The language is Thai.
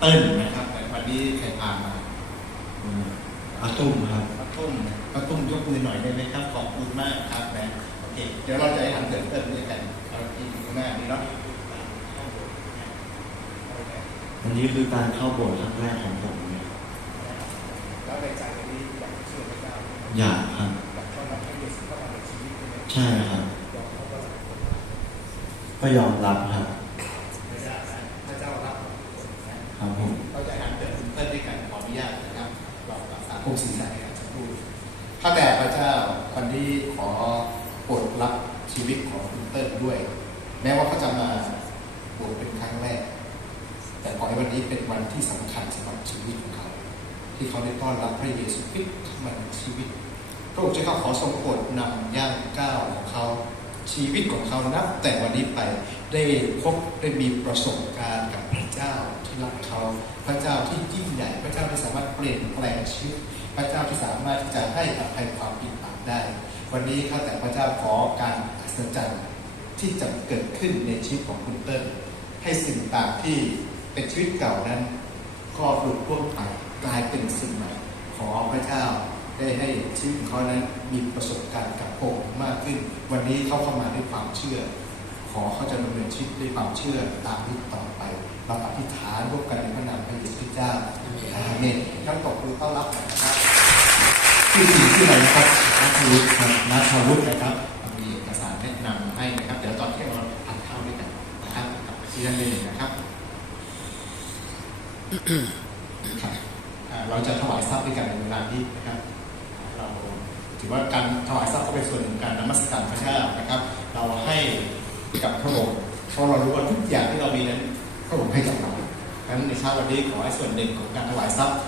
เติ้ลนะครับแต่วันนี้ใครพามาอืมอาตุ้มครับป้าตุ้มนะป้าตุ้มยกมือหน่อยได้ไหมครับ ขอบคุณมากครับนะโอเค เดี๋ยวเราจะให้ทำเกิดเติ้ลด้วยกันเอาที่ข้างหน้านี้เนาะอันนี้คือการเข้าโบสถ์ครั้งแรกของผมเนี่ยแล้วในใจวันนี้อยากเชื่อพระเจ้าอยากครับอยากต้อนรับพระเยซูเข้ามาในชีวิตใช่ไหมใช่ครับยอมรับว่าก็ยอมรับครับ พระเจ้าพระเจ้ารับนะ ครับผมเราจะหันเดินเพื่อนด้วยกันขออนุญาตนะครับเรารักษาพงศีรษะในการสักครู่ข้าแต่พระเจ้าวันนี้ขอโปรดรับชีวิตของคุณเติ้ลด้วย แม้ว่าเขาจะมาบวชเป็นครั้งแรก แต่ขอให้วันนี้เป็นวันที่สำคัญสำหรับชีวิตของเขา ที่เขาได้ต้อนรับพระเยซูคริสต์เข้ามาในชีวิตพระองค์เจ้าขอทรงโปรดนำย่างก้าวของเขาชีวิตของเขานับแต่วันนี้ไปได้พบได้มีประสบการณ์กับพระเจ้า ที่รักเขาพระเจ้าที่ยิ่งใหญ่พระเจ้าที่สามารถเปลี่ยนแปลงชีวิตพระเจ้าที่สามารถที่จะให้อภัยความผิดบาปได้ วันนี้ข้าแต่พระเจ้าขอการอัศจรรย์ที่จะเกิดขึ้นในชีวิตของคุณเติ้ลให้สิ่งต่างที่เป็นชีวิตเก่านั้น ก็หลุดล่วงไปกลายเป็นสิ่งใหม่ ขอพระเจ้าได้ให้ชีวิตของเขานั้นมีประสบการณ์กับพระองค์มากขึ้น วันนี้เขาเข้ามาด้วยความเชื่อ อเขาจะดำเนินชีวิตด้วยความเชื่อตามนี้ต่อไป เราอธิษฐานร่วมกันในพระนามพระเยซูคริสต์เจ้าอาเมนท่านตบมือต้อนรับนะครับที่สิ่งที่อะไรนะครับนัทวุฒิครับนัทวุฒินะครับมีเอกสารแนะนำให้นะครับเดี๋ยวตอนที่เราทานข้าวด้วยกันนะครับกับที่นั่นเลยนะครับครับเราจะถวายทรัพย์ด้วยกันในเวลานี้นะครับ เราถือว่าการถวายทรัพย์ก็เป็นส่วนหนึ่งของการนมัสการพระเจ้านะครับ กับพระองค์เพราะเรารู้ว่าทุกอย่างที่เรามีนั้นพระองค์ให้กับเราดังนั้นในเช้าวันนี้ขอให้ส่วนหนึ่งของการถวายทรัพย์